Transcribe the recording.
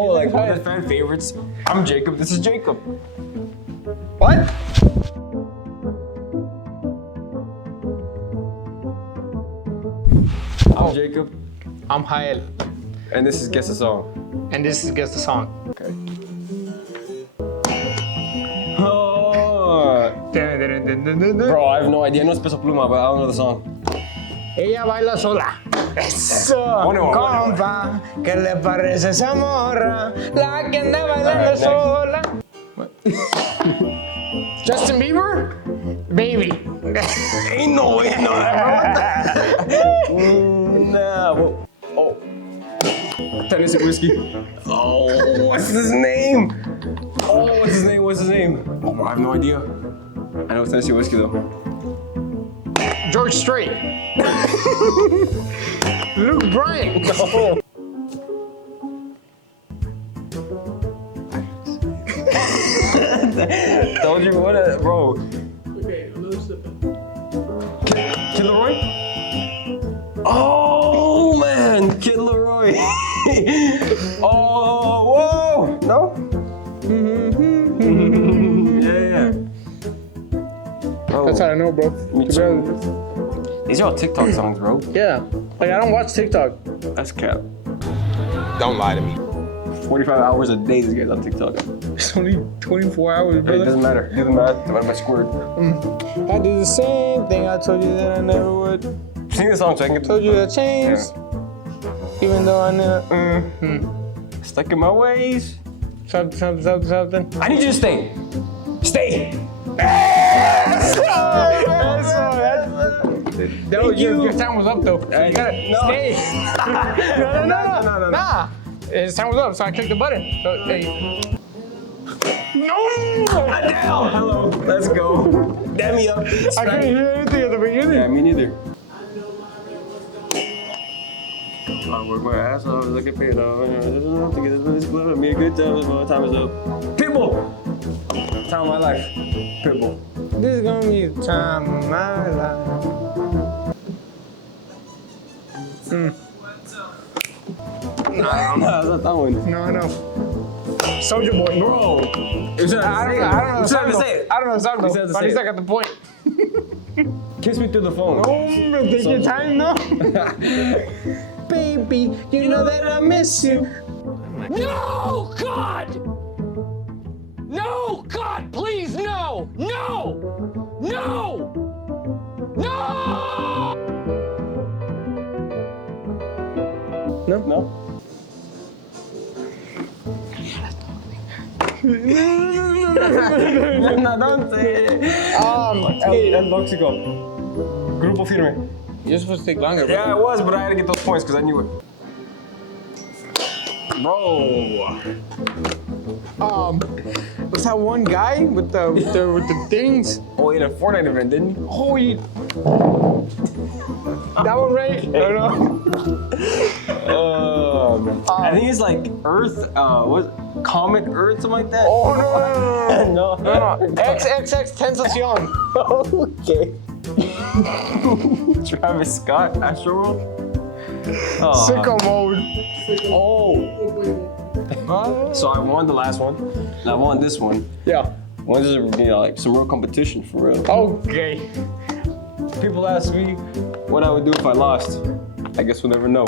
Oh, like one of the fan favorites. I'm Jacob. This is Jacob. What? I'm Jacob. I'm Hael. And this is Guess the Song. And this is Guess the Song. Okay. Oh. Bro, I have no idea. No Peso Pluma, but I don't know the song. Ella baila sola. Eso, Bueno, compa, ¿qué le parece esa morra? La que anda bailando sola. Justin Bieber? Baby. Ain't no way I know that, bro. Nah, well, oh. Tennessee Whiskey. Oh, what's his name? Oh, what's his name? What's his name? Oh, I have no idea. I know it's Tennessee Whiskey, though. George Strait. Luke Bryan. No. Told you what, bro. Okay, a little snippet. Kid Leroy? Oh man, Kid Leroy. Oh, whoa. No? Yeah. Oh, That's how I know, bro. me too. These are all TikTok songs, bro. Yeah. Like, I don't watch TikTok. That's cap. Don't lie to me. 45 hours a day, this guy's on TikTok. It's only 24 hours, It brother. doesn't matter. Do the math, divided by squared. I do the same thing I told you that I never would. Sing the song so I can get Told you to change. Even though I never. Stuck in my ways. Something. I need you to stay. Stay. No, your time was up though. So you gotta stay. No. Nah. His time was up, so I clicked the button. So, hey. No! Down. Hello. Let's go. Damn me up. I couldn't hear anything at the beginning. Yeah, me neither. I work my ass off, look at paid off. To get this money's club, me a good time, my time is up. Pitbull! Time of my life. Pitbull. This is gonna be the time of my life. Nah, that's not that one. No, I know. Soldier Boy. Bro! I don't know the song. to say it. I don't know the song You said to though. But say at least it. I got the point. Kiss me through the phone. Take your time now. Baby, you know that I miss you. No, God! No, God, please, no! No! No! No! No? No, don't say it. El Tóxico. Grupo Firme. You're supposed to take longer. Bro. Yeah, it was, but I had to get those points because I knew it. Bro. Was that one guy with the things? Oh, he had a Fortnite event, didn't he? Oh, that one right? No. I think it's like Earth, what? Comet Earth, something like that? Oh, no. No. XXX Tentacion. Okay. Travis Scott, Astroworld? Oh. Sicko mode. Oh. So I won the last one, and I won this one. Yeah. One is, like some real competition for real. Okay. People ask me what I would do if I lost. I guess we'll never know.